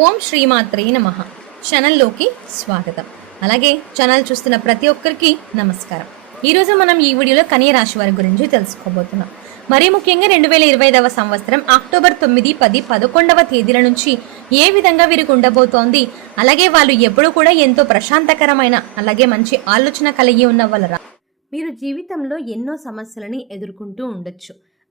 ఓం శ్రీమాత్రే నమ. ఛానల్లోకి స్వాగతం. అలాగే ఛానల్ చూస్తున్న ప్రతి ఒక్కరికి నమస్కారం. ఈరోజు మనం ఈ వీడియోలో కన్య రాశి వారి గురించి తెలుసుకోబోతున్నాం. మరీ ముఖ్యంగా రెండు వేల ఇరవై ఐదవ సంవత్సరం అక్టోబర్ తొమ్మిది పది పదకొండవ తేదీల నుంచి ఏ విధంగా వీరికి ఉండబోతోంది అలాగే వాళ్ళు ఎప్పుడూ కూడా ఎంతో ప్రశాంతకరమైన అలాగే మంచి ఆలోచన కలిగి ఉన్న వాళ్ళ మీరు జీవితంలో ఎన్నో సమస్యలని ఎదుర్కొంటూ ఉండొచ్చు.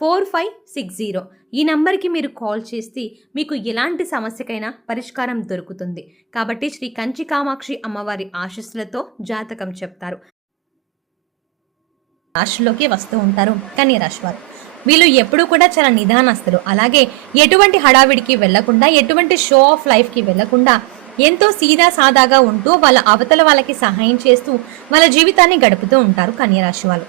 four five six zero. ఈ నంబర్కి మీరు కాల్ చేస్తే మీకు ఎలాంటి సమస్యకైనా పరిష్కారం దొరుకుతుంది. కాబట్టి శ్రీ కంచి కామాక్షి అమ్మవారి ఆశస్సులతో జాతకం చెప్తారు. రాశిలోకి వస్తూ ఉంటారు కన్యరాశి వారు. వీళ్ళు ఎప్పుడూ కూడా చాలా నిదానస్తులు. అలాగే ఎటువంటి హడావిడికి వెళ్ళకుండా ఎటువంటి షో ఆఫ్ లైఫ్కి వెళ్ళకుండా ఎంతో సీదా సాదాగా ఉంటూ వాళ్ళ అవతల వాళ్ళకి సహాయం చేస్తూ వాళ్ళ జీవితాన్ని గడుపుతూ ఉంటారు కన్యరాశి వాళ్ళు.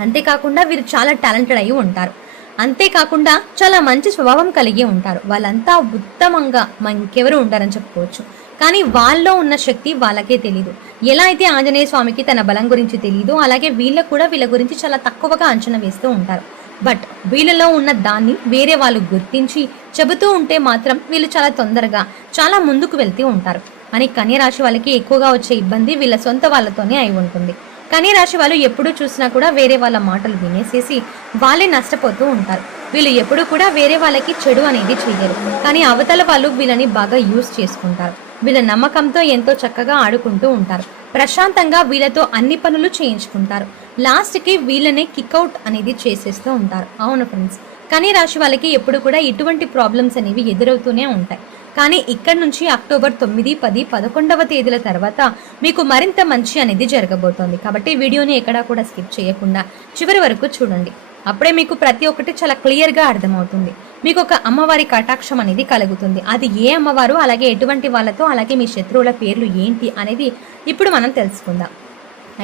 అంతేకాకుండా వీరు చాలా టాలెంటెడ్ అయి ఉంటారు. అంతేకాకుండా చాలా మంచి స్వభావం కలిగి ఉంటారు. వాళ్ళంతా ఉత్తమంగా ఇంకెవరు ఉంటారని చెప్పుకోవచ్చు. కానీ వాళ్ళలో ఉన్న శక్తి వాళ్ళకే తెలియదు ఎలా అయితే ఆంజనేయ స్వామికి తన బలం గురించి తెలియదు అలాగే వీళ్ళకు కూడా వీళ్ళ గురించి చాలా తక్కువగా అంచనా వేస్తూ ఉంటారు. బట్ వీళ్ళలో ఉన్న దాన్ని వేరే వాళ్ళు గుర్తించి చెబుతూ ఉంటే మాత్రం వీళ్ళు చాలా తొందరగా చాలా ముందుకు వెళ్తూ ఉంటారు. అని కన్యరాశి వాళ్ళకి ఎక్కువగా వచ్చే ఇబ్బంది వీళ్ళ సొంత వాళ్ళతోనే అయి ఉంటుంది. కన్యా రాశి వాళ్ళు ఎప్పుడు చూసినా కూడా వేరే వాళ్ళ మాటలు వినేసేసి వాళ్ళే నష్టపోతూ ఉంటారు. వీళ్ళు ఎప్పుడు కూడా వేరే వాళ్ళకి చెడు అనేది చేయరు కానీ అవతల వాళ్ళు వీళ్ళని బాగా యూజ్ చేసుకుంటారు. వీళ్ళ నమ్మకంతో ఎంతో చక్కగా ఆడుకుంటూ ఉంటారు. ప్రశాంతంగా వీళ్ళతో అన్ని పనులు చేయించుకుంటారు. లాస్ట్కి వీళ్ళనే కిక్అవుట్ అనేది చేసేస్తూ ఉంటారు. అవును ఫ్రెండ్స్ కానీ రాశి వాళ్ళకి ఎప్పుడు కూడా ఇటువంటి ప్రాబ్లమ్స్ అనేవి ఎదురవుతూనే ఉంటాయి. కానీ ఇక్కడ నుంచి అక్టోబర్ తొమ్మిది పది పదకొండవ తేదీల తర్వాత మీకు మరింత మంచి అనేది జరగబోతోంది. కాబట్టి వీడియోని ఎక్కడా కూడా స్కిప్ చేయకుండా చివరి వరకు చూడండి. అప్పుడే మీకు ప్రతి ఒక్కటి చాలా క్లియర్గా అర్థమవుతుంది. మీకు ఒక అమ్మవారి కటాక్షం అనేది కలుగుతుంది. అది ఏ అమ్మవారు అలాగే ఎటువంటి వాళ్ళతో అలాగే మీ శత్రువుల పేర్లు ఏంటి అనేది ఇప్పుడు మనం తెలుసుకుందాం.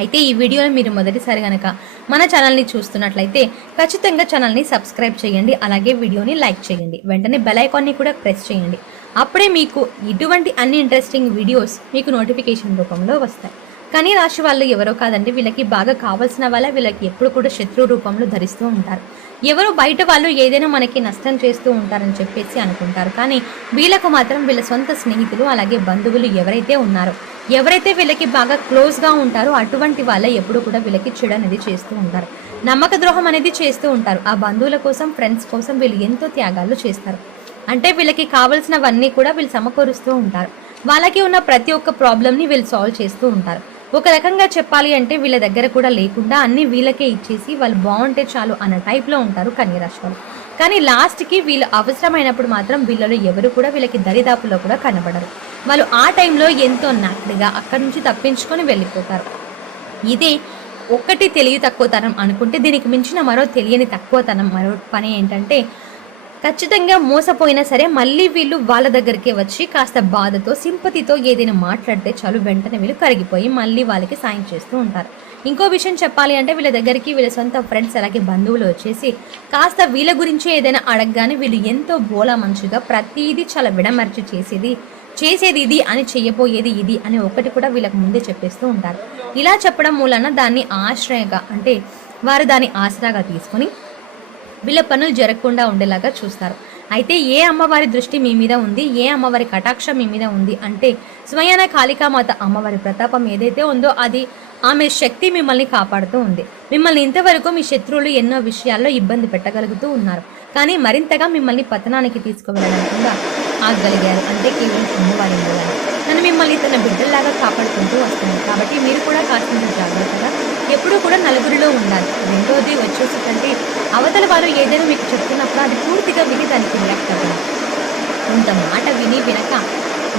అయితే ఈ వీడియోని మీరు మొదటిసారి కనుక మన ఛానల్ని చూస్తున్నట్లయితే ఖచ్చితంగా ఛానల్ని సబ్స్క్రైబ్ చేయండి అలాగే వీడియోని లైక్ చేయండి వెంటనే బెల్ ఐకాన్ని కూడా ప్రెస్ చేయండి. అప్పుడే మీకు ఇటువంటి అన్ని ఇంట్రెస్టింగ్ వీడియోస్ మీకు నోటిఫికేషన్ రూపంలో వస్తాయి. కానీ రాశి వాళ్ళు ఎవరో కాదండి వీళ్ళకి బాగా కావాల్సిన వాళ్ళ వీళ్ళకి ఎప్పుడు కూడా శత్రు రూపంలో ధరిస్తూ ఉంటారు. ఎవరు బయట వాళ్ళు ఏదైనా మనకి నష్టం చేస్తూ ఉంటారని చెప్పేసి అనుకుంటారు. కానీ వీళ్ళకు మాత్రం వీళ్ళ సొంత స్నేహితులు అలాగే బంధువులు ఎవరైతే ఉన్నారో ఎవరైతే వీళ్ళకి బాగా క్లోజ్గా ఉంటారో అటువంటి వాళ్ళ ఎప్పుడు కూడా వీళ్ళకి చెడు అనేది చేస్తూ ఉంటారు. నమ్మక ద్రోహం అనేది చేస్తూ ఉంటారు. ఆ బంధువుల కోసం ఫ్రెండ్స్ కోసం వీళ్ళు ఎంతో త్యాగాలు చేస్తారు. అంటే వీళ్ళకి కావలసినవన్నీ కూడా వీళ్ళు సమకూరుస్తూ ఉంటారు. వాళ్ళకి ఉన్న ప్రతి ఒక్క ప్రాబ్లమ్ని వీళ్ళు సాల్వ్ చేస్తూ ఉంటారు. ఒక రకంగా చెప్పాలి అంటే వీళ్ళ దగ్గర కూడా లేకుండా అన్ని వీళ్ళకే ఇచ్చేసి వాళ్ళు బాగుంటే చాలు అన్న టైప్లో ఉంటారు కన్యరాశి వాళ్ళు కానీ లాస్ట్కి వీళ్ళు అవసరమైనప్పుడు మాత్రం వీళ్ళలో ఎవరు కూడా వీళ్ళకి దరిదాపులో కూడా కనబడరు. వాళ్ళు ఆ టైంలో ఎంతో నాటిగా అక్కడి నుంచి తప్పించుకొని వెళ్ళిపోతారు. ఇదే ఒకటి తెలియ తక్కువతనం అనుకుంటే దీనికి మించిన మరో తెలియని తక్కువతనం మరో పని ఏంటంటే ఖచ్చితంగా మోసపోయినా సరే మళ్ళీ వీళ్ళు వాళ్ళ దగ్గరికి వచ్చి కాస్త బాధతో సింపతితో ఏదైనా మాట్లాడితే చాలు వెంటనే వీళ్ళు కరిగిపోయి మళ్ళీ వాళ్ళకి సాయం చేస్తూ ఉంటారు. ఇంకో విషయం చెప్పాలి అంటే వీళ్ళ దగ్గరికి వీళ్ళ సొంత ఫ్రెండ్స్ అలాగే బంధువులు వచ్చేసి కాస్త వీళ్ళ గురించి ఏదైనా అడగగానే వీళ్ళు ఎంతో బోలా మంచిగా ప్రతిదీ చాలా విడమర్చి చేసేది చేసేది ఇది అని చెయ్యబోయేది ఇది అని ఒకటి కూడా వీళ్ళకి ముందే చెప్పేస్తూ ఉంటారు. ఇలా చెప్పడం మూలన దాన్ని ఆశ్రయగా అంటే వారు దాన్ని ఆసరాగా తీసుకొని వీళ్ళ పనులు జరగకుండా ఉండేలాగా చూస్తారు. అయితే ఏ అమ్మవారి దృష్టి మీ మీద ఉంది? ఏ అమ్మవారి కటాక్షం మీ మీద ఉంది? అంటే స్వయాన కాళికామాత అమ్మవారి ప్రతాపం ఏదైతే ఉందో అది ఆమె శక్తి మిమ్మల్ని కాపాడుతూ ఉంది. మిమ్మల్ని ఇంతవరకు మీ శత్రువులు ఎన్నో విషయాల్లో ఇబ్బంది పెట్టగలుగుతూ ఉన్నారు. కానీ మరింతగా మిమ్మల్ని పతనానికి తీసుకువెళ్ళకుండా ఆగలిగారు. అంటే కేవలం అమ్మవారి తను మిమ్మల్ని తన బిడ్డల్లాగా కాపాడుకుంటూ వస్తుంది కాబట్టి మీరు కూడా కాస్తంత జాగ్రత్తగా ఎప్పుడూ కూడా నలుగురిలో ఉండాలి. రెండోది వచ్చేసి అంటే అవతల వారు ఏదైనా మీకు చెప్తున్నప్పుడు అది పూర్తిగా విని దానికి రియాక్ట్ అవ్వండి కొంత మాట విని వినక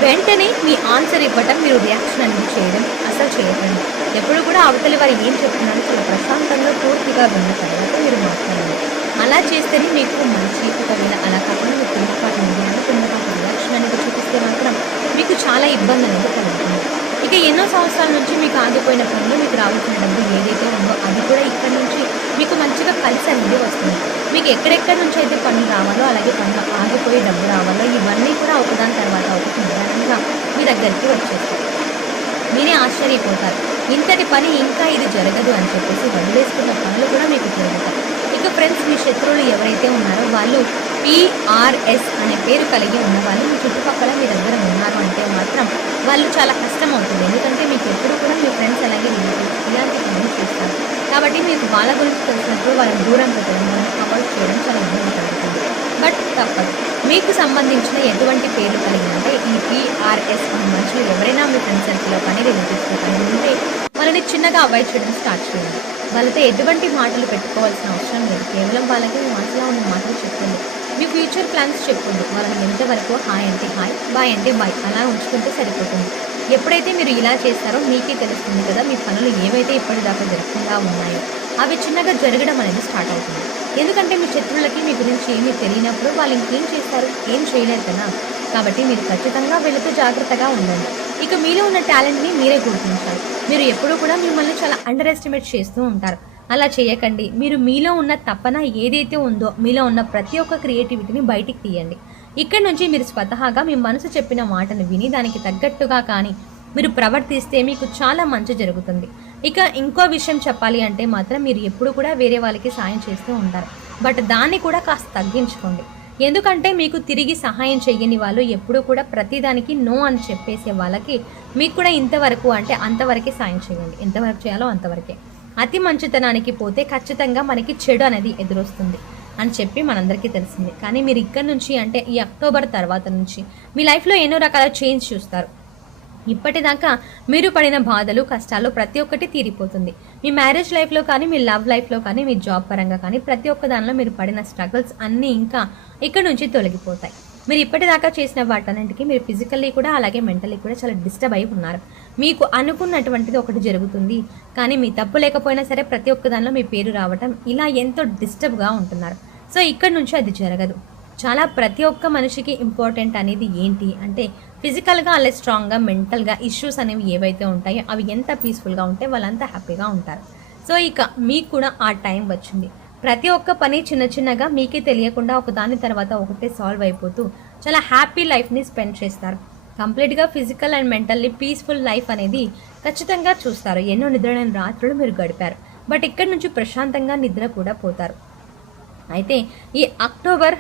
వెంటనే మీ ఆన్సర్ ఇవ్వటం మీరు రియాక్షన్ అనేది చేయడం అసలు చేయకండి. ఎప్పుడు కూడా అవతలి వారు ఏం చెప్తున్నారో చాలా ప్రశాంతంగా పూర్తిగా విన్న తర్వాత మీరు మాట్లాడండి. అలా చేస్తేనే మీకు మంచి ఒకవేళ అలా కాకుండా మీరు కిందపాటు నిర్ణయాలు రియాక్షన్ అనేది చేస్తే మాత్రం మీకు చాలా ఇబ్బంది అనేది కలుగుతుంది ఇక ఎన్నో సంవత్సరాల నుంచి మీకు ఆగిపోయిన పనులు మీకు రావాల్సిన డబ్బు ఏదైతే ఉందో అది కూడా ఇక్కడ నుంచి మీకు మంచిగా కలిసి అనేది వస్తుంది. మీకు ఎక్కడెక్కడి నుంచి అయితే పనులు రావాలో అలాగే పనులు ఆగిపోయి డబ్బు రావాలో ఇవన్నీ కూడా ఒకదాని తర్వాత ఒకటి నిదానంగా మీ దగ్గరికి వచ్చేస్తాయి. మీరే ఆశ్చర్యపోతారు. ఇంతటి పని ఇంకా ఇది జరగదు అని చెప్పేసి వదిలేసుకున్న పనులు కూడా మీకు జరుగుతాయి. ఇక ఫ్రెండ్స్ మీ శత్రువులు ఎవరైతే ఉన్నారో వాళ్ళు పిఆర్ఎస్ అనే పేరు కలిగి ఉన్న వాళ్ళు మీ చుట్టుపక్కల మీ దగ్గర ఉన్నారు అంటే మాత్రం వాళ్ళు చాలా కష్టం అవుతుంది ఎందుకంటే మీకు ఎప్పుడు కూడా మీ ఫ్రెండ్స్ అలాగే రిలేటివ్స్ ఇలాంటి పనులు చేస్తారు. కాబట్టి మీకు వాళ్ళ గురించి తెలిసినప్పుడు వాళ్ళని దూరం పెట్టడం అవాయిడ్ చేయడం చాలా ఇబ్బంది కలుగుతుంది బట్ తప్పదు. మీకు సంబంధించిన ఎటువంటి పేరు కలిగినంటే ఈ పిఆర్ఎస్ మనుషులు ఎవరైనా మీ ఫ్రెండ్ సర్కిల్లో కానీ రిలేటివ్స్లో కానీ ఉంటే వాళ్ళని చిన్నగా అవాయిడ్ చేయడం స్టార్ట్ చేయండి. వాళ్ళతో ఎటువంటి మాటలు పెట్టుకోవాల్సిన అవసరం లేదు. కేవలం వాళ్ళకి మీ మనసులో ఉన్న మాటలు చెప్పండి. మీ ఫ్యూచర్ ప్లాన్స్ చెప్పండి. వాళ్ళని ఎంతవరకు హాయ్ అంటే హాయ్ బాయ్ అంటే బాయ్ అలా ఉంచుకుంటే సరిపోతుంది. ఎప్పుడైతే మీరు ఇలా చేస్తారో మీకే తెలుస్తుంది కదా మీ పనులు ఏవైతే ఇప్పటిదాకా జరగకుండా ఉన్నాయో. అవి చిన్నగా జరగడం అనేది స్టార్ట్ అవుతుంది. ఎందుకంటే మీ శత్రువులకి మీ గురించి ఏమీ తెలియనప్పుడు వాళ్ళు ఇంకేం చేస్తారు? ఏం చేయలేరు కదా. కాబట్టి మీరు ఖచ్చితంగా వెళుతూ జాగ్రత్తగా ఉండండి. ఇక మీలో ఉన్న టాలెంట్ని మీరే గుర్తించాలి. మీరు ఎప్పుడూ కూడా మిమ్మల్ని చాలా అండర్ ఎస్టిమేట్ చేస్తూ ఉంటారు. అలా చేయకండి. మీరు మీలో ఉన్న తపన ఏదైతే ఉందో మీలో ఉన్న ప్రతి ఒక్క క్రియేటివిటీని బయటికి తీయండి. ఇక్కడ నుంచి మీరు స్వతహాగా మీ మనసు చెప్పిన మాటను విని దానికి తగ్గట్టుగా కానీ మీరు ప్రవర్తిస్తే మీకు చాలా మంచి జరుగుతుంది. ఇక ఇంకో విషయం చెప్పాలి అంటే మాత్రం మీరు ఎప్పుడు కూడా వేరే వాళ్ళకి సాయం చేస్తూ ఉంటారు. బట్ దాన్ని కూడా కాస్త తగ్గించుకోండి. ఎందుకంటే మీకు తిరిగి సహాయం చెయ్యని వాళ్ళు ఎప్పుడూ కూడా ప్రతిదానికి నో అని చెప్పేసే వాళ్ళకి మీకు కూడా ఇంతవరకు అంటే అంతవరకే సాయం చేయండి. ఎంతవరకు చేయాలో అంతవరకే. అతి మంచితనానికి పోతే ఖచ్చితంగా మనకి చెడు అనేది ఎదురొస్తుంది అని చెప్పి మనందరికీ తెలిసింది. కానీ మీరు ఇక్కడ నుంచి అంటే ఈ అక్టోబర్ తర్వాత నుంచి మీ లైఫ్లో ఎన్నో రకాల చేంజ్ చూస్తారు. ఇప్పటిదాకా మీరు పడిన బాధలు కష్టాలు ప్రతి ఒక్కటి తీరిపోతుంది. మీ మ్యారేజ్ లైఫ్లో కానీ మీ లవ్ లైఫ్లో కానీ మీ జాబ్ పరంగా కానీ ప్రతి ఒక్క దానిలో మీరు పడిన స్ట్రగుల్స్ అన్నీ ఇంకా ఇక్కడ నుంచి తొలగిపోతాయి. మీరు ఇప్పటిదాకా చేసిన వాటన్నింటికి మీరు ఫిజికల్లీ కూడా అలాగే మెంటలీ కూడా చాలా డిస్టర్బ్ అయి ఉన్నారు. మీకు అనుకున్నటువంటిది ఒకటి జరుగుతుంది. కానీ మీ తప్పు లేకపోయినా సరే ప్రతి ఒక్క దానిలో మీ పేరు రావటం ఇలా ఎంతో డిస్టర్బ్గా ఉంటున్నారు. సో ఇక్కడ నుంచి అది జరగదు. చాలా ప్రతి ఒక్క మనిషికి ఇంపార్టెంట్ అనేది ఏంటి అంటే ఫిజికల్గా అలా స్ట్రాంగ్గా మెంటల్గా ఇష్యూస్ అనేవి ఏవైతే ఉంటాయో అవి ఎంత పీస్ఫుల్గా ఉంటే వాళ్ళంతా హ్యాపీగా ఉంటారు. సో ఇక మీకు కూడా ఆ టైం వచ్చింది. ప్రతి ఒక్క పని చిన్న చిన్నగా మీకే తెలియకుండా ఒక దాని తర్వాత ఒకటే సాల్వ్ అయిపోతూ చాలా హ్యాపీ లైఫ్ని స్పెండ్ చేస్తారు. కంప్లీట్గా physical and mentally peaceful life అనేది ఖచ్చితంగా చూస్తారు. ఎన్నో నిద్రలేని రాత్రులు మీరు గడిపారు. బట్ ఇక్కడి నుంచి ప్రశాంతంగా నిద్ర కూడా పోతారు. అయితే ఈ అక్టోబర్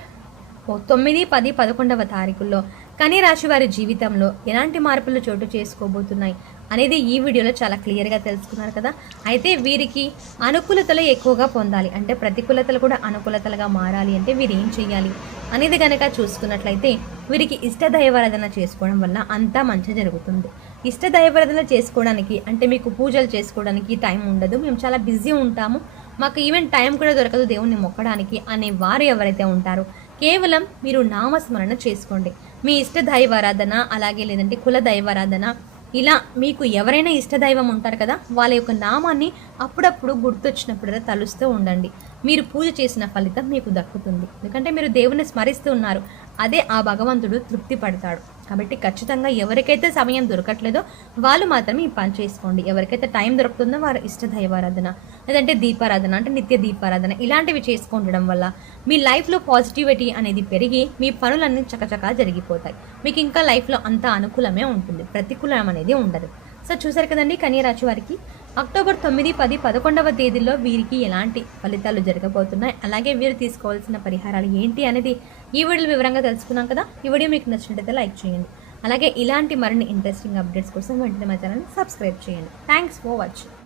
తొమ్మిది పది పదకొండవ తారీఖుల్లో కనీ రాశి వారి జీవితంలో ఎలాంటి మార్పులు చోటు చేసుకోబోతున్నాయి అనేది ఈ వీడియోలో చాలా క్లియర్గా తెలుసుకున్నారు కదా. అయితే వీరికి అనుకూలతలు ఎక్కువగా పొందాలి. అంటే ప్రతికూలతలు కూడా అనుకూలతలుగా మారాలి అంటే వీరు ఏం చేయాలి అనేది కనుక చూసుకున్నట్లయితే వీరికి ఇష్టదైవారాధన చేసుకోవడం వల్ల అంతా మంచి జరుగుతుంది. ఇష్టదైవారాధన చేసుకోవడానికి అంటే మీకు పూజలు చేసుకోవడానికి టైం ఉండదు. మేము చాలా బిజీ ఉంటాము. మాకు ఈవెన్ టైం కూడా దొరకదు దేవుణ్ణి మొక్కడానికి అనే వారు ఎవరైతే ఉంటారో కేవలం మీరు నామస్మరణ చేసుకోండి. మీ ఇష్ట దైవారాధన అలాగే లేదంటే కుల దైవారాధన ఇలా మీకు ఎవరైనా ఇష్టదైవం ఉంటారు కదా వాళ్ళ యొక్క నామాన్ని అప్పుడప్పుడు గుర్తొచ్చినప్పుడు తలుస్తూ ఉండండి. మీరు పూజ చేసిన ఫలితం మీకు దక్కుతుంది. ఎందుకంటే మీరు దేవుని స్మరిస్తూ ఉన్నారు. అదే ఆ భగవంతుడు తృప్తి పడతాడు. కాబట్టి ఖచ్చితంగా ఎవరికైతే సమయం దొరకట్లేదో వాళ్ళు మాత్రమే ఈ పని చేసుకోండి. ఎవరికైతే టైం దొరుకుతుందో వారు ఇష్ట దైవారాధన లేదంటే దీపారాధన అంటే నిత్య దీపారాధన ఇలాంటివి చేసుకుండడం వల్ల మీ లైఫ్లో పాజిటివిటీ అనేది పెరిగి మీ పనులన్నీ చకచకా జరిగిపోతాయి. మీకు ఇంకా లైఫ్లో అంత అనుకూలమే ఉంటుంది. ప్రతికూలం అనేది ఉండదు. సో చూసారు కదండి కన్యరాశి వారికి అక్టోబర్ తొమ్మిది పది పదకొండవ తేదీలో వీరికి ఎలాంటి ఫలితాలు జరగబోతున్నాయి? అలాగే వీరు తీసుకోవాల్సిన పరిహారాలు ఏంటి అనేది ఈ వీడియోలో వివరంగా తెలుసుకున్నాం కదా. ఈ వీడియో మీకు నచ్చినట్లయితే లైక్ చేయండి. అలాగే ఇలాంటి మరిన్ని ఇంట్రెస్టింగ్ అప్డేట్స్ కోసం వెంటనే మా ఛానల్ని సబ్స్క్రైబ్ చేయండి. Thanks for watching.